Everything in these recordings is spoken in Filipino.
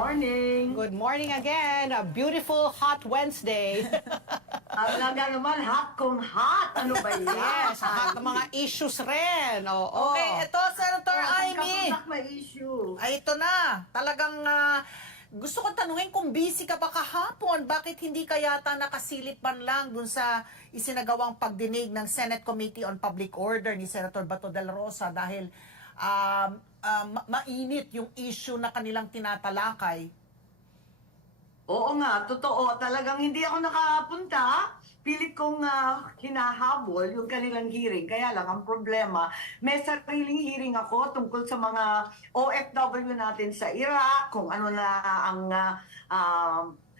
morning. Good morning again. A beautiful hot Wednesday. Talaga naman, hot kung hot. Ano ba yan? Yes, hot na mga issues rin. Oo. Okay, ito, Senator Amy. May issue. Ay, ito na. Talagang gusto ko tanungin kung busy ka ba kahapon. Bakit hindi ka yata nakasilip man lang dun sa isinagawang pagdinig ng Senate Committee on Public Order ni Senator Bato del Rosa dahil mainit yung issue na kanilang tinatalakay. Oo nga, totoo. Talagang hindi ako nakapunta. Pilit kong hinahabol yung kanilang hearing. Kaya lang, ang problema, may sariling hearing ako tungkol sa mga OFW natin sa Iraq, kung ano na ang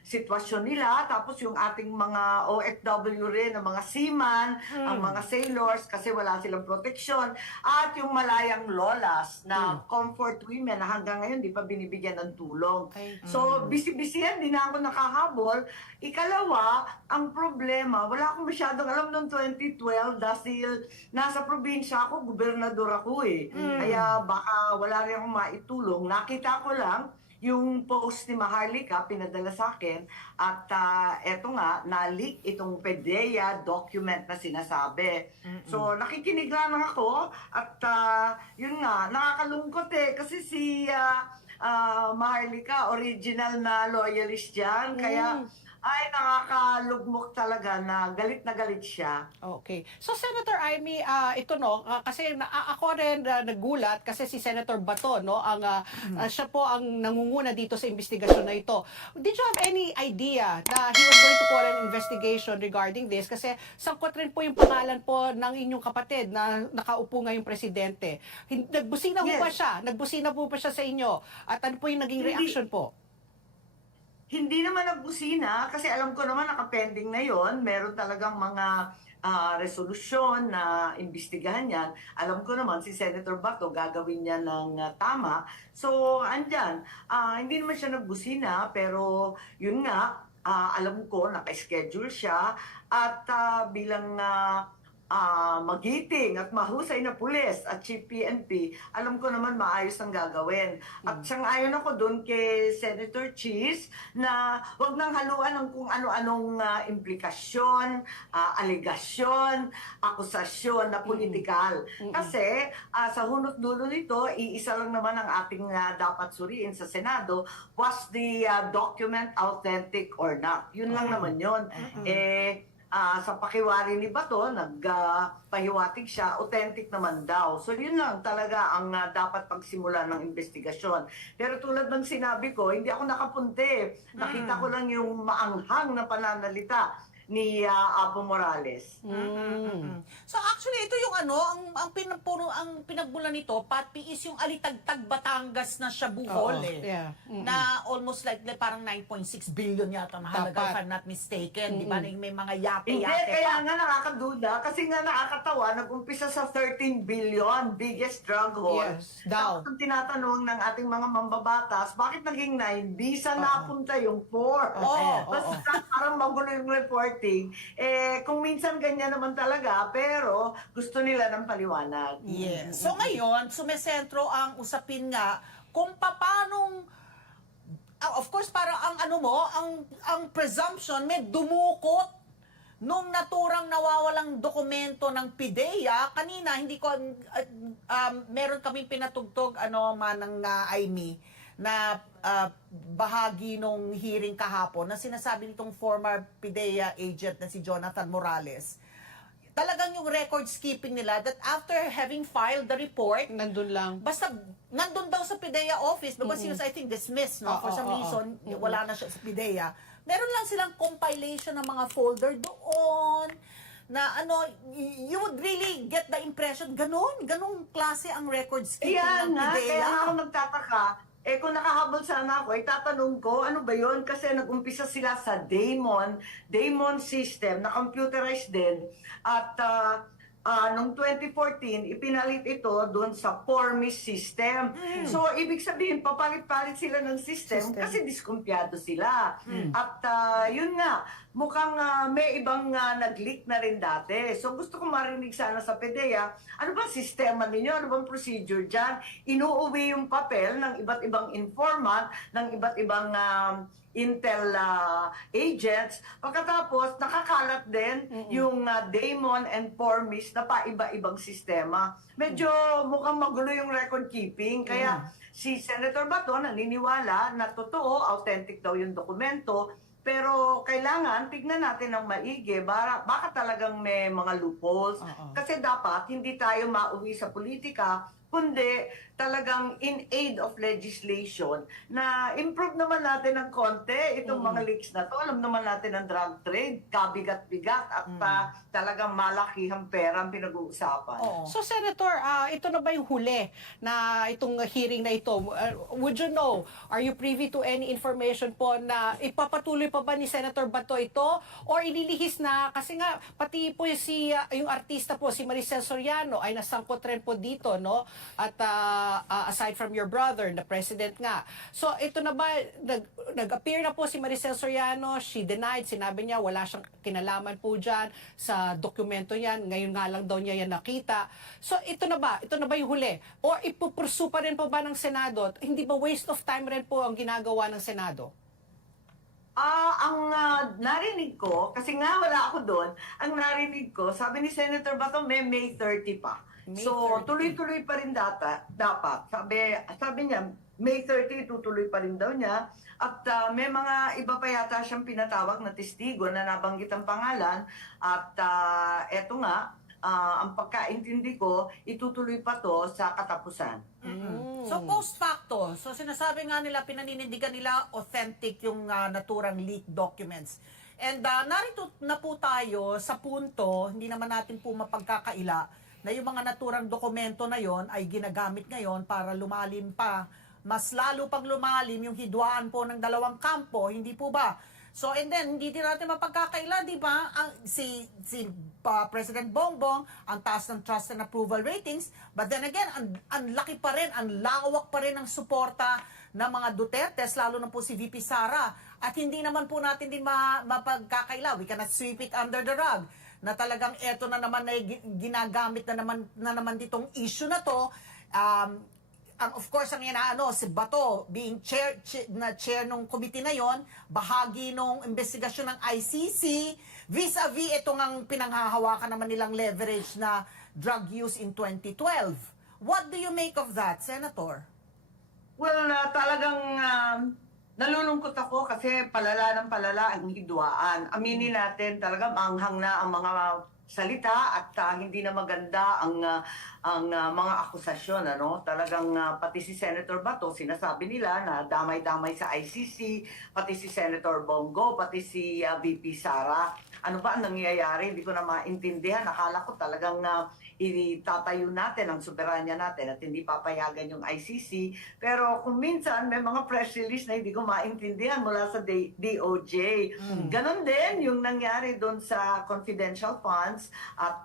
sitwasyon nila, tapos yung ating mga OFW rin, ang mga seaman, ang mga sailors, kasi wala silang proteksyon, at yung malayang lolas na comfort women na hanggang ngayon di pa binibigyan ng tulong. So, busy-busy yan, di na ako nakahabol. Ikalawa, ang problema, wala akong masyadong alam noong 2012 dahil nasa probinsya ako, gobernador ako eh. Kaya baka wala rin akong maitulong. Nakita ko lang, yung post ni Maharlika, pinadala sa akin, at eto nga, na-leak itong PDEA document na sinasabi. So, nakikinig lang ako, at yun nga, nakakalungkot eh, kasi si Maharlika, original na loyalist yan, kaya ay nakakalugmok talaga na galit siya. Okay. So, Senator Amy, ito no, kasi ako rin nagulat kasi si Senator Bato, no, siya po ang nangunguna dito sa investigasyon na ito. Did you have any idea na he was going to call an investigation regarding this? Kasi sangkot rin po yung pangalan po ng inyong kapatid na nakaupo ngayong presidente. Nagbusina po ba siya? Nagbusina po ba siya sa inyo? At ano po yung naging reaction po? Hindi naman nagbusina kasi alam ko naman nakapending na yon. Meron talagang mga resolusyon na imbestigahan yan. Alam ko naman si Senator Bato gagawin niya ng tama. So, andyan. Hindi naman siya nagbusina pero yun nga, alam ko naka-schedule siya at bilang magiting at mahusay na pulis at Chief PNP, alam ko naman maayos ang gagawin. At sang-ayon ako doon kay Senator Cheese na wag nang haluan ng kung ano-anong implikasyon, alegasyon, akusasyon na politikal. Kasi sa hunot dulo nito, iisa lang naman ang ating dapat suriin sa Senado, was the document authentic or not? Yun lang naman yun. Sa pakiwari ni Bato, nagpahiwatig siya, authentic naman daw. So yun lang talaga ang dapat pagsimula ng investigasyon. Pero tulad ng sinabi ko, hindi ako nakapunte. Nakita ko lang yung maanghang na pananalita ni Apo Morales. So actually ito yung ang pinagbulan nito, Patpi, is yung Alitagtag Batangas na siya Bohol na almost like parang 9.6 billion yata mahalaga if I'm not mistaken, di ba? May mga yape-yape Hindi, kaya nga nakakaduda kasi nga nakakatawa, nag-umpisa sa 13 billion, biggest drug haul. Yes, daw. Tapos ang tinatanong ng ating mga mambabatas, bakit naging 9? Di sa napunta yung 4. Basta parang magulo yung reporting. Kung minsan ganyan naman talaga, pero gusto nila ng paliwanag. Yes. So ngayon, sumesentro ang usapin nga kung paanong of course para ang presumption may dumukot nung naturang nawawalang dokumento ng PDEA. Kanina hindi ko meron kaming pinatugtog manang Amy na bahagi nung hearing kahapon na sinasabi nitong former PDEA agent na si Jonathan Morales. Talagang yung record skipping nila that after having filed the report, nandun lang. Basta nandun daw sa PDEA office because he was, I think, dismissed, no? For some reason, wala na siya sa PDEA. Meron lang silang compilation ng mga folder doon na you would really get the impression, ganong klase ang record skipping ng PDEA. Kaya ako nagtataka, kung nakahabol sana ako, tatanong ko, ano ba yun? Kasi nag-umpisa sila sa Daemon system, na computerized din. At noong 2014, ipinalit ito doon sa Formis system. So, ibig sabihin, papalit-palit sila ng system kasi diskumpiyado sila. At yun nga, mukhang may ibang nag-leak na rin dati. So gusto ko marinig sana sa PDEA, ano ba sistema ninyo? Ano bang procedure dyan? Inuuwi yung papel ng iba't ibang informant, ng iba't ibang intel agents. Pagkatapos, nakakalat din yung Damon and Pormis na paiba-ibang sistema. Medyo mukhang magulo yung record keeping. Kaya si Senator Bato naniniwala na totoo, authentic daw yung dokumento. Pero kailangan tignan natin ng maigi, baka talagang may mga loopholes. Kasi dapat hindi tayo mauwi sa politika, kundi talagang in aid of legislation na improve naman natin ng konti itong mga leaks na to. Alam naman natin ang drug trade, kabigat-bigat at talagang malakihang pera ang pinag-uusapan. So Senator, ito na ba yung huli na itong hearing na ito? Would you know, are you privy to any information po na ipapatuloy pa ba ni Senator Bato ito? Or ililihis na, kasi nga pati po yung artista po, si Maricel Soriano ay nasangkot rin po dito, no? At aside from your brother, the president nga. So ito na ba, nag-appear na po si Maricel Soriano, she denied, sinabi niya wala siyang kinalaman po dyan sa dokumento yan, ngayon nga lang daw niya yan nakita. So ito na ba yung huli? O ipupursu pa rin po ba ng Senado? Hindi ba waste of time rin po ang ginagawa ng Senado? Ang narinig ko, kasi nga wala ako doon, ang narinig ko, sabi ni Senator Bato, May 30 pa. May So, 30. tuloy-tuloy pa rin dapat. Sabi niya, May 30, tutuloy pa rin daw niya. At may mga iba pa yata siyang pinatawag na testigo na nabanggit ang pangalan. At eto nga, ang pagkaintindi ko, itutuloy pa to sa katapusan. So post facto, so sinasabi nga nila, pinaninindigan nila authentic yung naturang leaked documents. And narito na po tayo sa punto, hindi naman natin po mapagkakaila, na yung mga naturang dokumento na yon ay ginagamit ngayon para lumalim pa, mas lalo pang lumalim yung hidwaan po ng dalawang kampo, hindi po ba? So, and then, hindi din natin mapagkakaila, di ba? Si President Bongbong, ang taas ng trust and approval ratings, but then again, ang laki pa rin, ang lawak pa rin ng suporta ng mga Dutertes, lalo na po si VP Sara. At hindi naman po natin din mapagkakaila. We cannot sweep it under the rug. Na talagang eto na naman na ginagamit na naman ditong issue na to. Of course, ang inaano, si Bato, being chair nung committee na yon, bahagi nung investigasyon ng ICC, vis-a-vis itong ang pinanghahawakan naman nilang leverage na drug use in 2012. What do you make of that, Senator? Well, talagang nalulungkot ako kasi palala ng palala ang hidwaan. Aminin natin, talagang manghang na ang mga salita at hindi na maganda ang mga akusasyon, ano? Talagang pati si Senator Bato, sinasabi nila na damay-damay sa ICC, pati si Senator Bongo, pati si VP Sara. Ano ba ang nangyayari? Hindi ko na maintindihan. Akala ko talagang itatayo natin ang soberanya natin at hindi papayagan yung ICC. Pero kung minsan may mga press release na hindi ko maintindihan mula sa DOJ. Ganon din yung nangyari doon sa confidential funds at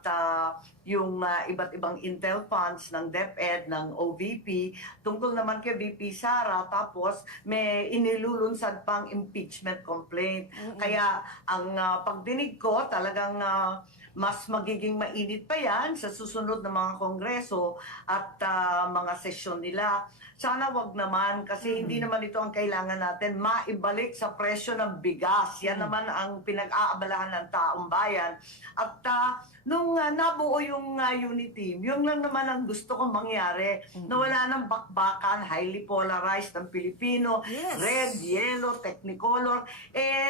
yung iba't ibang intel funds ng DepEd, ng OVP, tungkol naman kay VP Sara, tapos may inilulunsad pang impeachment complaint. Kaya ang pagdinig ko talagang mas magiging mainit pa yan sa susunod na mga kongreso at mga sesyon nila. Sana wag naman kasi hindi naman ito ang kailangan natin, maibalik sa presyo ng bigas. Yan naman ang pinag-aabalahan ng taong bayan. At nung nabuo yung unit team, yun lang naman ang gusto kong mangyari, na wala ng bakbakan, highly polarized ang Pilipino, Yes. red, yellow, technicolor.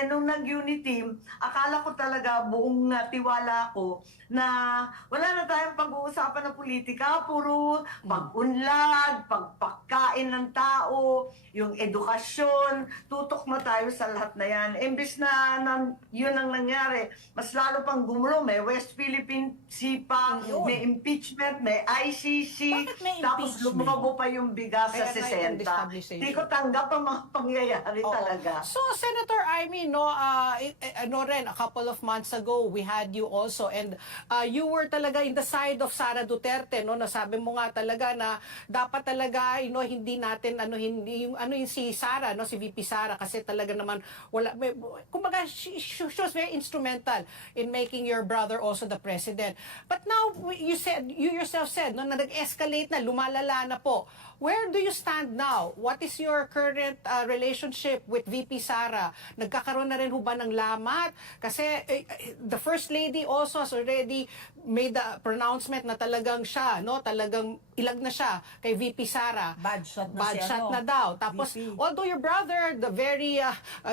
Nung nag-unit team, akala ko talaga buong tiwala ko na wala na tayong pag-uusapan ng politika, puro pag-unlad, pagpakain ng tao, yung edukasyon, tutok na tayo sa lahat na yan. Imbis na yun ang nangyari, mas lalo pang gumulo, may West Philippine Sea pa, Yun. may impeachment, may ICC, Bakit may tapos impeachment? lumobo pa yung bigas sa Kaya nga itong 60. destabilization. Hindi ko tanggap ang mga pangyayari Oo. talaga. So, Senator Amy, no, ano rin, a couple of months ago, we had you also also. And you were talaga in the side of Sara Duterte, no? Nasabi mo nga talaga na dapat talaga, hindi natin hindi yung si Sara, no, si VP Sara, kasi talaga naman kumbaga she was very instrumental in making your brother also the president. But now you yourself said, no, na nag-escalate na, lumalala na po. Where do you stand now? What is your current relationship with VP Sara? Nagkakaroon na rin ho ba ng lamat? Kasi the First Lady also has already made the pronouncement na talagang siya, no? Talagang ilag na siya kay VP Sara. Bad shot na Bad si shot na daw. Tapos, VP. although your brother, the very,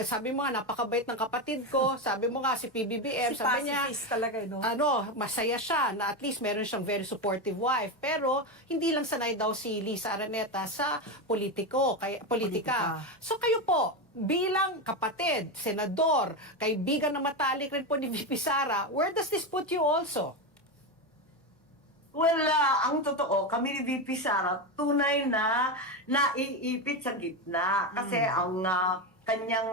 sabi mo nga, napakabait ng kapatid ko, sabi mo nga, si PBBM, Si sabi niya, pacifist talaga, no? masaya siya na at least meron siyang very supportive wife. Pero, hindi lang sanay daw si Lisa Araneta sa politika. So, kayo po, bilang kapatid, senador, kaibigan na matalik rin po ni VP Sara, where does this put you also? Well, ang totoo, kami ni VP Sara, tunay na naiipit sa gitna. Kasi ang kanyang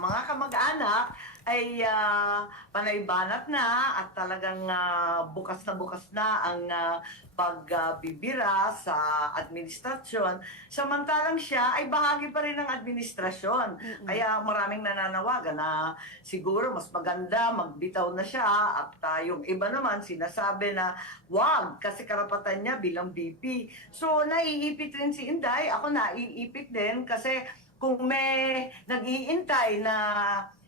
mga kamag-anak ay panay banat na at talagang bukas na ang pagbibira sa administrasyon. Samantalang siya ay bahagi pa rin ng administrasyon. Kaya maraming nananawagan na siguro mas maganda magbitaw na siya at yung iba naman sinasabi na wag kasi karapatan niya bilang VP. So naiipit rin si Inday, ako naiipit din kasi kung may nag-iintay na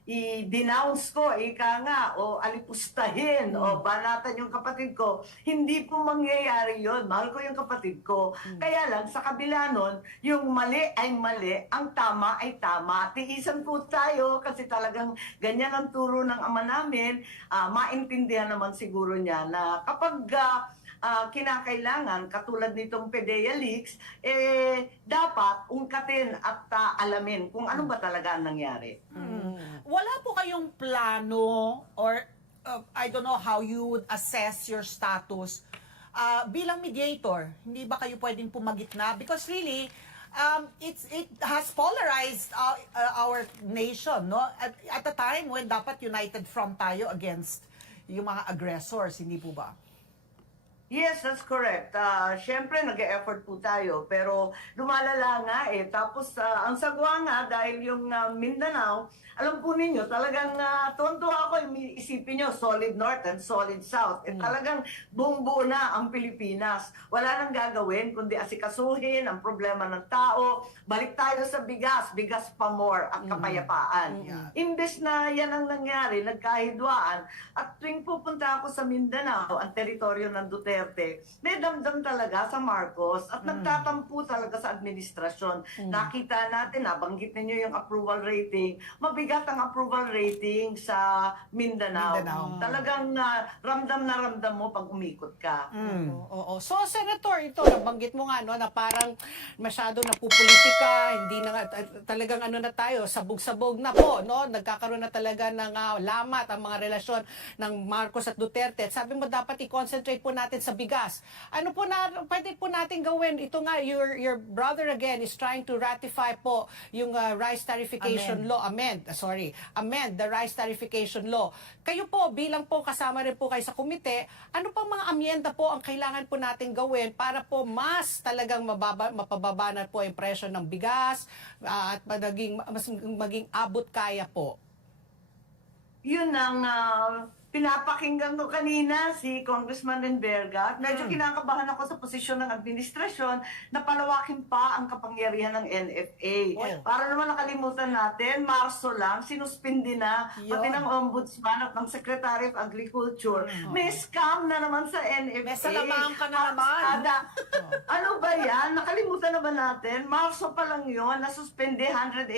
i-denounce ko, ika nga, o alipustahin, o banatan yung kapatid ko, hindi po mangyayari yon. Mahal ko yung kapatid ko. Kaya lang, sa kabila nun, yung mali ay mali, ang tama ay tama. Tiisan po tayo kasi talagang ganyan ang turo ng ama namin. Maintindihan naman siguro niya na kapag kinakailangan, katulad nitong PDEA leaks, dapat ungkatin at alamin kung ano ba talaga ang nangyari. Wala po kayong plano or I don't know how you would assess your status bilang mediator. Hindi ba kayo pwedeng pumagitna? Because really, it has polarized our nation, no? At a time when dapat united front tayo against yung mga aggressors, hindi po ba? Yes, that's correct. Siyempre, nag-e-effort po tayo, pero lumalala nga eh. Tapos, ang sagwa nga, dahil yung Mindanao, alam po ninyo, talagang tuwan-tuwa ako, isipin nyo, solid North and solid South. Talagang buong-buo na ang Pilipinas. Wala nang gagawin, kundi asikasuhin ang problema ng tao. Balik tayo sa bigas, bigas pa more at kapayapaan. Imbes na yan ang nangyari, nagkahidwaan. At tuwing pupunta ako sa Mindanao, ang teritoryo ng Duterte, may damdam talaga sa Marcos at nagtatampo talaga sa administrasyon. Nakita natin, nabanggit ninyo yung approval rating, mabigat ang approval rating sa Mindanao. Talagang ramdam na ramdam mo pag umikot ka. Oo. So, Senator, ito, nabanggit mo nga, no, na parang masyado napupolitika, hindi na nga, talagang na tayo, sabog-sabog na po, no? Nagkakaroon na talaga ng lamat ang mga relasyon ng Marcos at Duterte. At sabi mo, dapat i-concentrate po natin sa bigas. Ano po pwede po natin gawin? Ito nga, your brother again is trying to ratify po yung rice tarification law. Amend the rice tarification law. Kayo po, bilang po kasama rin po kayo sa komite, ano pang mga amyenda po ang kailangan po natin gawin para po mas talagang mapababa na po ang presyo ng bigas at maging abot kaya po? Yun ang pinapakinggan ko kanina si Congressman Enverga. Medyo kinakabahan ako sa posisyon ng administrasyon na palawakin pa ang kapangyarihan ng NFA. Para naman nakalimutan natin, Marso lang, sinuspindi na pati ng Ombudsman at ng Secretary of Agriculture. May scam na naman sa NFA. May salamang ka na naman. Ano ba yan? Nakalimutan na ba natin? Marso pa lang yun, nasuspindi 189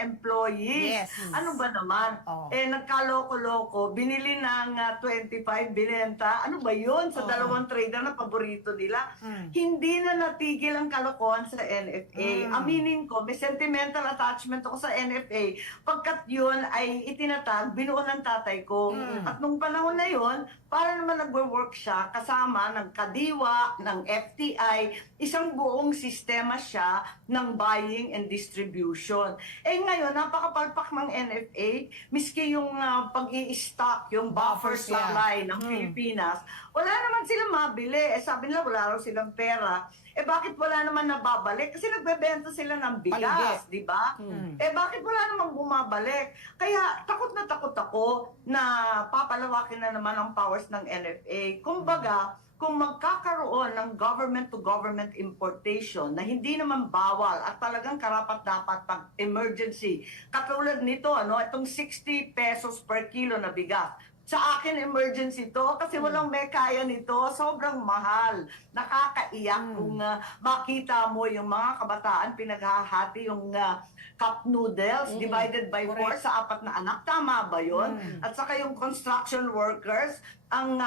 employees. Yes. Ano ba naman? Nagkaloko-loko, binili na ng 25 binenta. Ano ba yun? Sa dalawang trader na paborito nila. Hindi na natigil ang kalokohan sa NFA. Aminin ko, may sentimental attachment ako sa NFA. Pagkat yun ay itinatag, binuo ng tatay ko. At nung panahon na yun, para naman nagwo-work siya kasama ng Kadiwa, ng FTI, isang buong sistema siya ng buying and distribution. Eh ngayon, napakapalpak ng NFA, miski yung pag-i-stock, yung buffer Buffers, yeah. supply ng Pilipinas, wala naman silang mabili. Eh sabi nila, wala raw silang pera. Eh bakit wala naman nababalik? Kasi nagbebenta sila ng bigas, di ba? Eh bakit wala namang bumabalik? Kaya takot na takot ako na papalawakin na naman ang powers ng NFA. Kumbaga, kung magkakaroon ng government-to-government importation na hindi naman bawal at talagang karapat-dapat pag emergency, katulad nito, itong 60 pesos per kilo na bigas, sa akin, emergency to kasi walang may kaya nito. Sobrang mahal. Nakakaiyak kung makita mo yung mga kabataan pinaghahati yung cup noodles divided by 4 sa 4 na anak. Tama ba yun? At saka yung construction workers, ang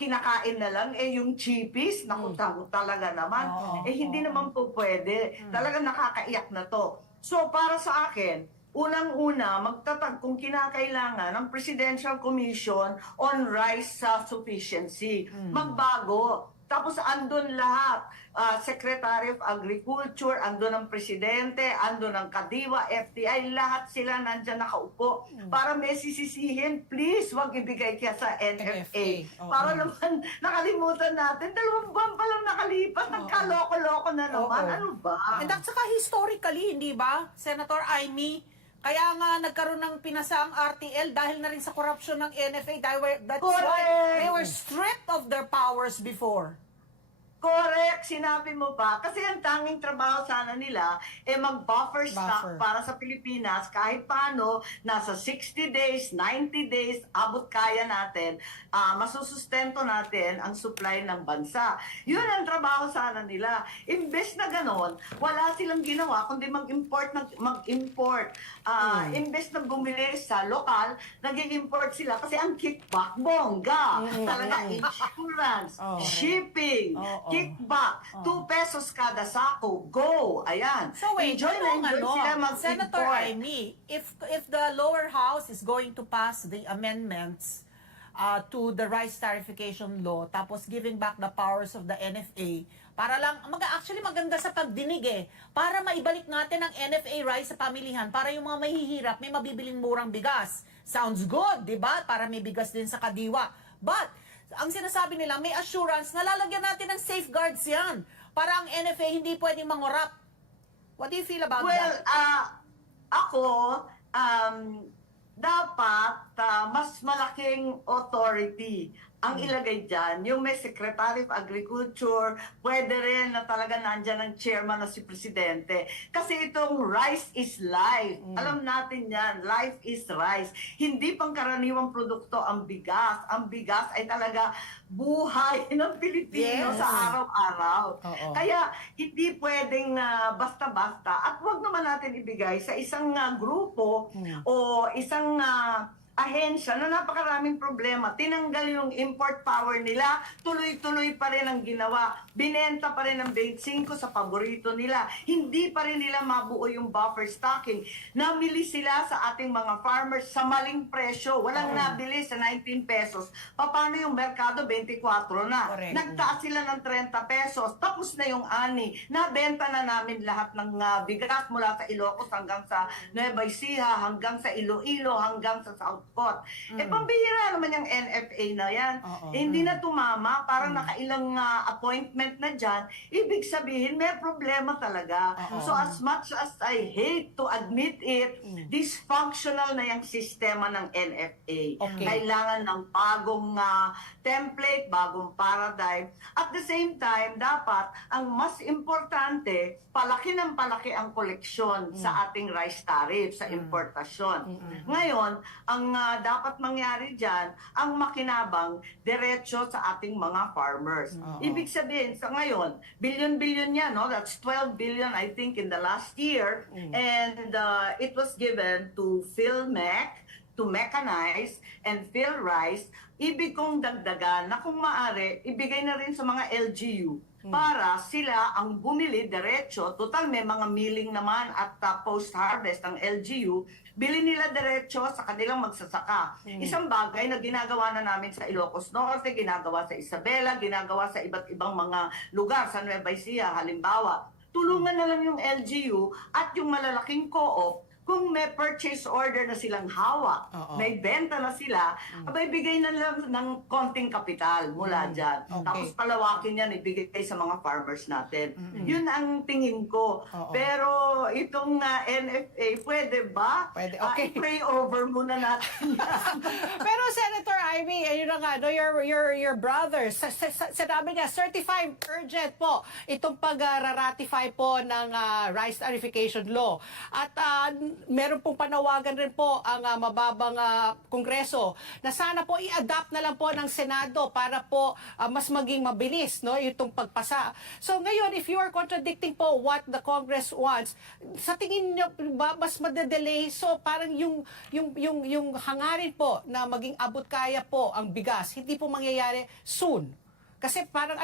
kinakain na lang yung chippies. Naku, talaga naman. Hindi naman po pwede. Talagang nakakaiyak na to. So, para sa akin, unang-una, magtatag kung kinakailangan ng Presidential Commission on Rice Sufficiency. Magbago. Tapos andun lahat. Secretary of Agriculture, andun ang Presidente, andun ang Kadiwa, FTI, lahat sila nandyan nakaupo. Para may sisisihin, please, wag ibigay kaya sa NFA. Para naman nakalimutan natin, 2 buwan pa lang nakalipas, nagkaloko-loko na naman. Ano ba? And at saka historically, hindi ba, Senator Amy, kaya nga nagkaroon ng pinasa ang RTL dahil na rin sa corruption ng NFA. That's why they were stripped of their powers before. Correct, sinabi mo pa. Kasi ang tanging trabaho sana nila mag-buffer stock para sa Pilipinas kahit paano, nasa 60 days, 90 days, abot kaya natin, masusustento natin ang supply ng bansa. Yun ang trabaho sana nila. Imbes na ganon, wala silang ginawa kundi mag-import. Imbes na bumili sa lokal, nag-import sila kasi ang kickback, bongga. Talaga, insurance, shipping, kickback, 2 pesos kada sako, go! Ayan. So wait, enjoy na enjoy sila mag-import. Senator Amy, if the lower house is going to pass the amendments to the rice tarification law, tapos giving back the powers of the NFA, para lang, actually maganda sa pagdinig para maibalik natin ang NFA rice sa pamilihan, para yung mga mahihirap, may mabibiling murang bigas. Sounds good, di ba? Para may bigas din sa Kadiwa. But, ang sinasabi nila, may assurance na lalagyan natin ng safeguards yan para ang NFA hindi pwedeng mangurap. What do you feel about that? Ako, dapat mas malaking authority ang ilagay dyan. Yung may Secretary of Agriculture, pwede rin na talaga nandyan ang chairman na si Presidente. Kasi itong rice is life. Alam natin yan, life is rice. Hindi pangkaraniwang produkto ang bigas. Ang bigas ay talaga buhay ng Pilipino sa araw-araw. Kaya hindi pwedeng basta-basta. At wag naman natin ibigay sa isang grupo o isang ahensya na napakaraming problema. Tinanggal yung import power nila, tuloy-tuloy pa rin ang ginawa. Binenta pa rin ang 25 sa paborito nila. Hindi pa rin nila mabuo yung buffer stocking. Namili sila sa ating mga farmers sa maling presyo. Walang nabili sa 19 pesos. Paano yung merkado? 24 na. Correct. Nagtaas sila ng 30 pesos. Tapos na yung ani. Nabenta na namin lahat ng bigas mula sa Ilocos hanggang sa Nueva Ecija, hanggang sa Iloilo, hanggang sa South Coast. Pambihira naman yung NFA na yan. Hindi na tumama, parang nakailang appointment na dyan. Ibig sabihin, may problema talaga. So as much as I hate to admit it, dysfunctional na yung sistema ng NFA. Kailangan ng bagong template, bagong paradigm. At the same time, dapat, ang mas importante, palaki ng palaki ang koleksyon sa ating rice tariff, sa importasyon. Ngayon, ang dapat mangyari dyan, ang makinabang diretso sa ating mga farmers. Ibig sabihin, sa ngayon, billion-billion yan, no? That's 12 billion, I think, in the last year. And it was given to PhilMec, to mechanize and fill rice, ibig kong dagdagan na kung maaari, ibigay na rin sa mga LGU para sila ang bumili diretso. Total, may mga milling naman at post-harvest ang LGU. Bili nila diretso sa kanilang magsasaka. Isang bagay na ginagawa na namin sa Ilocos Norte, ginagawa sa Isabela, ginagawa sa iba't ibang mga lugar, sa Nueva Ecija, halimbawa. Tulungan na lang yung LGU at yung malalaking co-op kung may purchase order na silang hawak, may benta na sila, abay bigay na lang ng konting kapital mula dyan. Okay. Tapos palawakin yan, ibigay sa mga farmers natin. Yun ang tingin ko. Pero itong NFA, pwede ba? Pwede, okay. I-pray over muna natin yan. Pero Senator Amy, ayun na nga, no, your brother, sinabi niya, certified urgent po itong pag-ratify po ng rice tarification law. At meron pong panawagan rin po ang mababang Kongreso na sana po i-adapt na lang po ng Senado para po mas maging mabilis, no, itong pagpasa. So ngayon, if you are contradicting po what the Congress wants, sa tingin niyo ba mas madedelay? So parang yung hangarin po na maging abot kaya po ang bigas, hindi po mangyayari soon. Kasi parang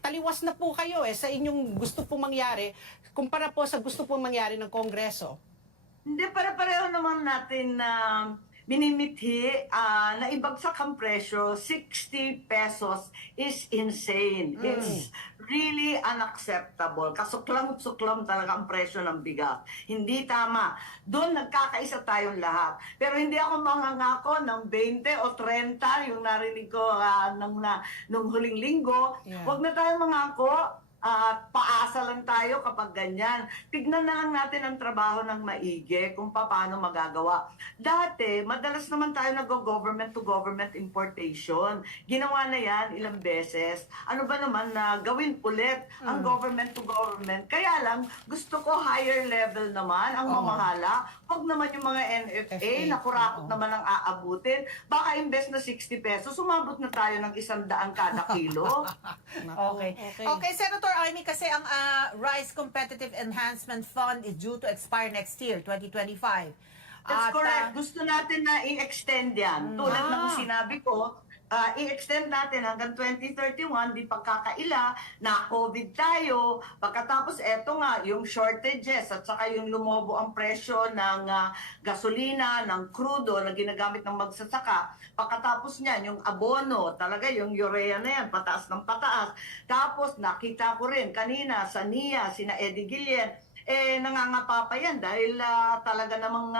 taliwas na po kayo sa inyong gusto pong mangyari kumpara po sa gusto pong mangyari ng Kongreso. Hindi, pare-pareho naman natin na minimithi na ibagsak ang presyo. 60 pesos is insane. It's really unacceptable. Kasuklam-suklam talaga ang presyo ng bigas. Hindi tama. Doon nagkakaisa tayong lahat. Pero hindi ako mangangako ng 20 o 30, yung narinig ko nung huling linggo. Yeah. Huwag na tayong mangako. At paasa lang tayo kapag ganyan. Tignan na lang natin ang trabaho ng maigi kung paano magagawa. Dati, madalas naman tayo nag-government to government importation. Ginawa na yan ilang beses. Ano ba naman na gawin ulit ang government to government? Kaya lang, gusto ko higher level naman ang mamahala. Huwag naman yung mga NFA na kurakot naman ang aabutin. Baka imbes na 60 pesos, sumabot na tayo ng 100 kada kilo. Okay. Okay, Senator Amy, kasi ang Rice Competitive Enhancement Fund is due to expire next year, 2025. That's correct. Gusto natin na i-extend yan. Tulad ng sinabi ko, i-extend natin hanggang 2031, di pagkakaila, na COVID tayo. Pagkatapos, eto nga, yung shortages at saka yung lumobo ang presyo ng gasolina, ng crudo na ginagamit ng magsasaka. Pagkatapos niyan, yung abono, talaga yung urea na yan, pataas ng pataas. Tapos, nakita ko rin kanina sa NIA, sina Eddie Guillen, nangangapa pa yan dahil talaga namang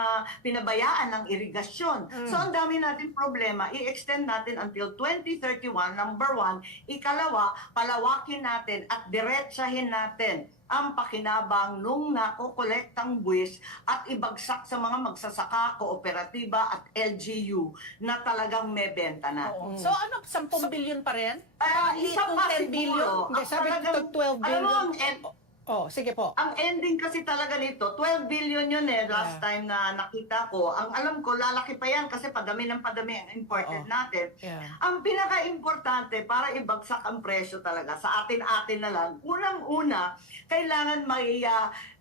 pinabayaan ng irigasyon. So, ang dami natin problema. I-extend natin until 2031, number one. Ikalawa, palawakin natin at diretsahin natin ang pakinabang nung nakokolektang buwis at ibagsak sa mga magsasaka, kooperatiba at LGU na talagang may benta na. So ano, 10 billion pa rin? Isa pa 10 billion? siguro. Hindi, sabi ko 12 Alam mo, billion. Sige po. ang ending kasi talaga nito, 12 billion yun last time na nakita ko. Ang alam ko, lalaki pa yan kasi padami ng padami ang imported natin. Yeah. Ang pinaka-importante para ibagsak ang presyo talaga, sa atin-atin na lang, unang-una, kailangan may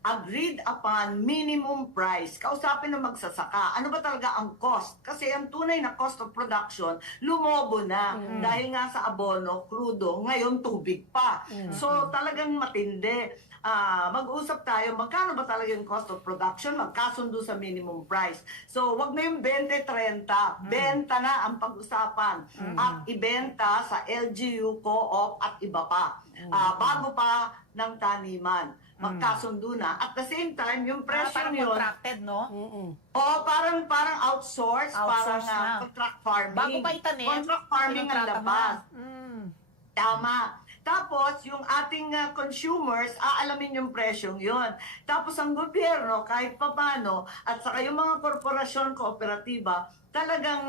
agreed upon minimum price. Kausapin ng magsasaka. Ano ba talaga ang cost? Kasi ang tunay na cost of production, lumobo na. Dahil nga sa abono, crudo, ngayon tubig pa. So talagang matindi. Mag-usap tayo, magkano ba talaga yung cost of production, magkasundo sa minimum price. So, wag na yung 20-30, benta na ang pag-usapan at ibenta sa LGU, Co-op at iba pa. Bago pa ng taniman, magkasundo na. At the same time, yung presyo Parang yun, contracted, no? parang outsource, Outsource parang na. contract farming. Bago pa itanim, Contract farming ang kinontrata mo labas. na. Tama. Tapos, yung ating consumers, aalamin yung presyong yun. Tapos, ang gobyerno, kahit papano, at saka yung mga korporasyon, kooperatiba, talagang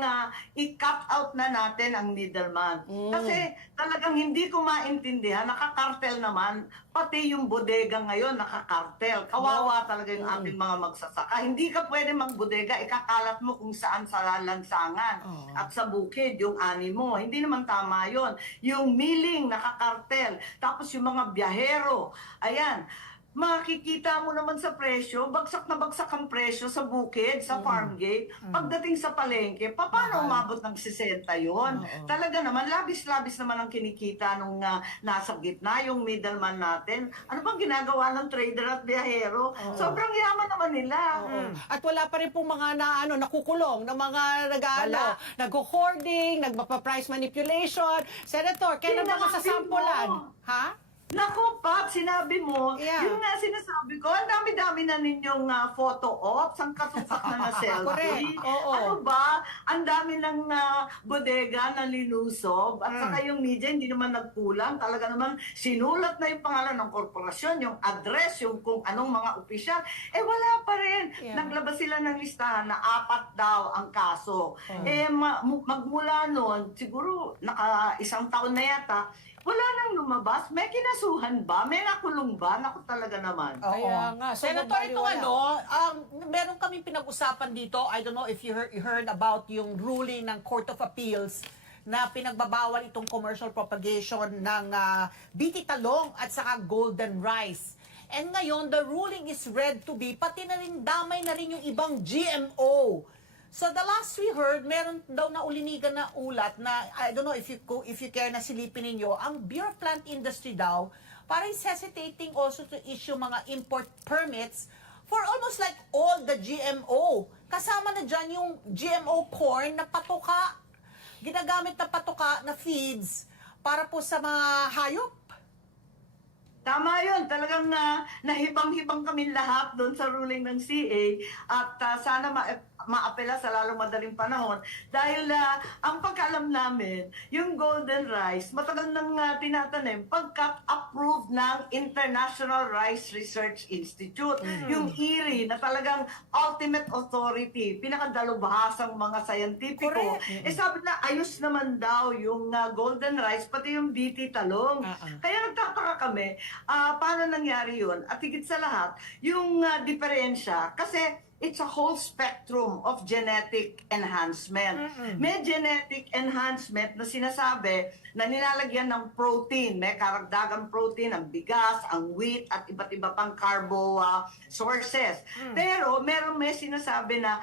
i-cut out na natin ang middleman. Kasi talagang hindi ko maintindihan, nakakartel naman, pati yung bodega ngayon nakakartel. Kawawa talaga yung ating mga magsasaka. Hindi ka pwede magbodega, ikakalat mo kung saan sa lansangan at sa bukid yung ani mo. Hindi naman tama yon. Yung milling nakakartel. Tapos yung mga biyahero, ayan, makikita mo naman sa presyo, bagsak na bagsak ang presyo sa bukid, sa farm gate. Pagdating sa palengke, paano umabot ng 60 yon? Oo. Talaga naman, labis-labis naman ang kinikita nung nasa gitna, yung middleman natin. Ano bang ginagawa ng trader at biyahero? Sobrang yaman naman nila. Oo. At wala pa rin pong mga nakukulong na mga Wala. nag-hoarding, nagpa-price manipulation. Senator, kailan ba Sinabi masasampulan? mo. Ha? Naku, Pat, sinabi mo, Yeah. yun nga sinasabi ko, ang dami-dami na ninyong photo ops, ang katutak na selfie. Correct. Oo. Ano ba? Ang dami ng bodega na linusob, at saka yung media hindi naman nagkulang. Talaga naman, sinulat na yung pangalan ng korporasyon, yung address, yung kung anong mga opisyal. Eh, wala pa rin. Yeah. Naglabas sila ng listahan na 4 daw ang kaso. Magmula noon, siguro isang taon na yata, wala nang lumabas. May kinasuhan ba? May nakulong ba? Naku talaga naman. Oo. Kaya nga, so Senator, ito magbaliwala. meron kaming pinag-usapan dito. I don't know if you heard about yung ruling ng Court of Appeals na pinagbabawal itong commercial propagation ng BT Talong at saka golden rice. And ngayon, the ruling is read to be, pati na rin damay na rin yung ibang GMO. So the last we heard, meron daw na ulinigan na ulat na, I don't know if you care na silipin ninyo, ang beer plant industry daw, parang is hesitating also to issue mga import permits for almost like all the GMO. Kasama na dyan yung GMO corn na patoka, ginagamit na patoka na feeds para po sa mga hayop. Tama yun. Talagang nahibang-hibang kami lahat doon sa ruling ng CA at sana maapela sa lalong madaling panahon dahil ang pagkaalam namin, yung golden rice, matagal nang tinatanim pagkat approved ng International Rice Research Institute. Yung IRI na talagang ultimate authority, pinakadalubhasang mga sayantipiko. Correct. Eh sabi na ayos naman daw yung golden rice, pati yung BT talong. Kaya nagtataka kami, paano nangyari yun? At higit sa lahat, yung diferensya, kasi it's a whole spectrum of genetic enhancement. May genetic enhancement na sinasabi na nilalagyan ng protein, may karagdagang protein, ang bigas, ang wheat, at iba't iba pang carbo sources. Pero may sinasabi na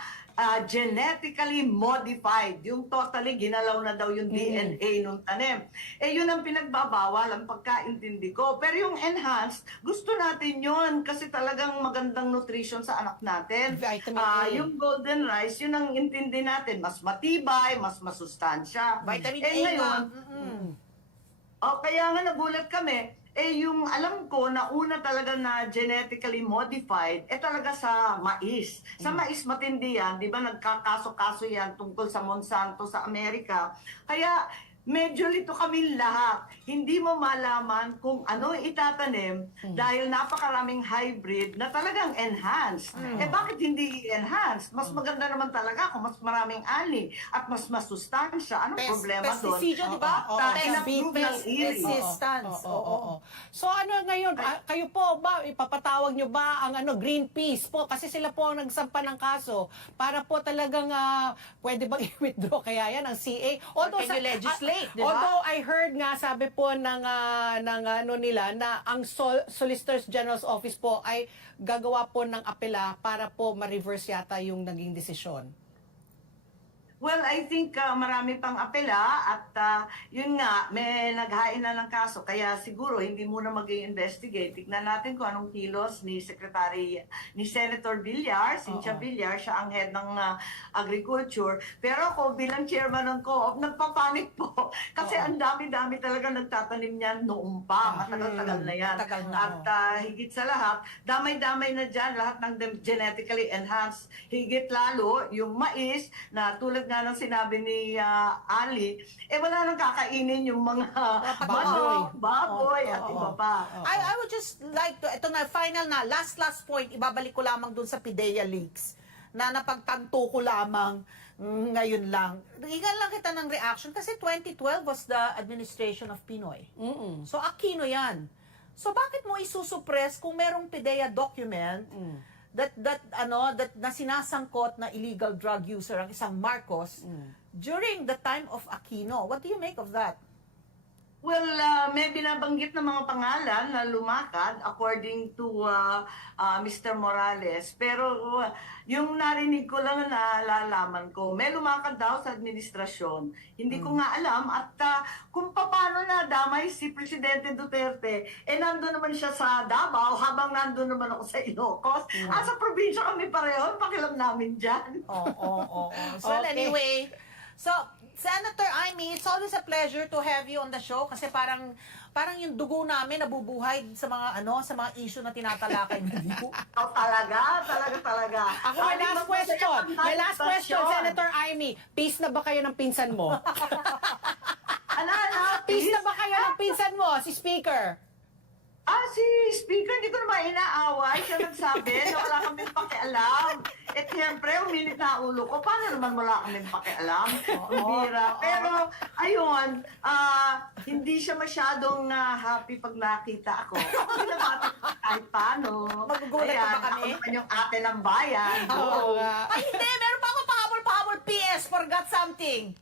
genetically modified. Yung totally ginalaw na daw yung DNA nung tanim. Eh yun ang pinagbabawal, ang pagkaintindi ko. Pero yung enhanced, gusto natin yun kasi talagang magandang nutrition sa anak natin. Vitamin A. Yung golden rice, yun ang intindi natin. Mas matibay, mas masustansya. Vitamin eh, A ngayon, nga. kaya nga nagulat kami, yung alam ko na una talaga na genetically modified, talaga sa mais. Sa mais matindi yan, di ba nagkakaso-kaso yan tungkol sa Monsanto sa Amerika. Kaya medyo lito kami lahat. Hindi mo malaman kung ano itatanim dahil napakaraming hybrid na talagang enhanced. Bakit hindi enhanced? Mas maganda naman talaga kung mas maraming ani at mas masustansya. Anong problema doon? Pesticide, di ba? Inapprove ng IRI. Resistance. Oo. So ano ngayon, kayo po ba, ipapatawag nyo ba ang Greenpeace po? Kasi sila po ang nagsampa ng kaso para po talagang pwede bang i-withdraw kaya yan ang CA? Or can you legislate, di ba? Although I heard nga, sabi po ng nila na ang Solicitor General's Office po ay gagawa po ng apela para po ma-reverse yata yung naging desisyon. Well, I think marami pang apela at yun nga, may naghain na ng kaso. Kaya siguro hindi muna mag-investigate. Tignan natin kung anong kilos ni Senator Villar, Cynthia Villar, siya ang head ng agriculture. Pero ako bilang chairman ng co-op, nagpapanik po. Kasi ang dami-dami talaga nagtatanim niyan noong pa. Matagal-tagal na yan. Tagal na, At higit sa lahat, damay-damay na dyan lahat ng genetically enhanced. Higit lalo yung mais na tulad nga ng sinabi ni Ali, wala nang kakainin yung mga baboy at iba pa. I would just like to, ito na, final na, last point, ibabalik ko lamang dun sa PIDEA leaks na napagtanto ko lamang ngayon lang. Higan lang kita ng reaction kasi 2012 was the administration of Pinoy. So Aquino yan. So bakit mo isusuppress kung merong PIDEA document that na sinasangkot na illegal drug user ang isang Marcos during the time of Aquino? What do you make of that? Well, may binabanggit na mga pangalan na lumakad according to Mr. Morales. Pero yung narinig ko lang na nalalaman ko, may lumakad daw sa administrasyon. Hindi ko nga alam at kung paano na damay si Presidente Duterte, nandun naman siya sa Davao habang nandun naman ako sa Ilocos. Sa probinsya kami pareho, pakilam namin dyan. Oo. So Okay. anyway, so Senator Amy, it's always a pleasure to have you on the show kasi parang yung dugo namin nabubuhay sa mga issue na tinatalakay ninyo. Talaga. Ako may last question. May last question, Senator Amy. Peace na ba kayo ng pinsan mo? Ano, Peace na ba kayo ng pinsan mo, si Speaker? Si Speaker, hindi ko naman inaaway. Siya nagsabi na wala kaming pakialam. Siyempre, uminit na ulo ko. Paano naman wala kaming pakialam? Bira. Pero, ayun, hindi siya masyadong happy pag nakita ako. Ako binabati ko kahit paano. Magugulat ka ba kami? Ako naman yung ate ng bayan. Oo nga. Ay, hindi! Meron pa ako pahabol. PS, forgot something.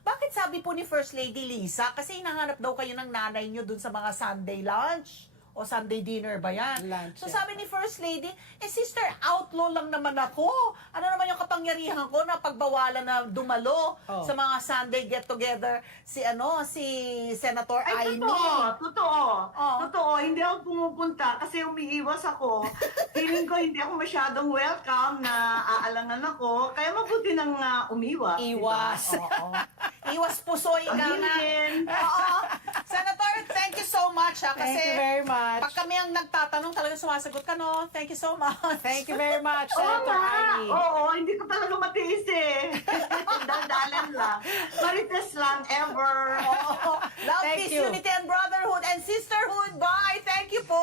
Bakit sabi po ni First Lady Lisa? Kasi hinahanap daw kayo ng nanay nyo dun sa mga Sunday lunch. O Sunday dinner ba yan? Lunch, So yeah. sabi ni First Lady, sister, outlaw lang naman ako. Ano naman yung kapangyarihan ko na pagbawalan na dumalo Oh. sa mga Sunday get-together si Senator Ay, Amy. totoo. Oh. Totoo, hindi ako pumupunta kasi umiiwas ako. Feeling ko hindi ako masyadong welcome na aalangan ako. Kaya mabuti nang umiwas. Iwas. Oo. Iwas pusoy ka na. Again. Oo. Senator, thank you so much. Kasi Thank you very much. pag kami ang nagtatanong, talagang sumasagot ka, no? Thank you so much. Thank you very much, Oo Senator nga. Amy. Oo, hindi ko talaga matiis eh. Daldalan lang. Marites lang, ever. Oo. Love, Thank peace, you. unity, and brotherhood, and sisterhood. Bye! Thank you po!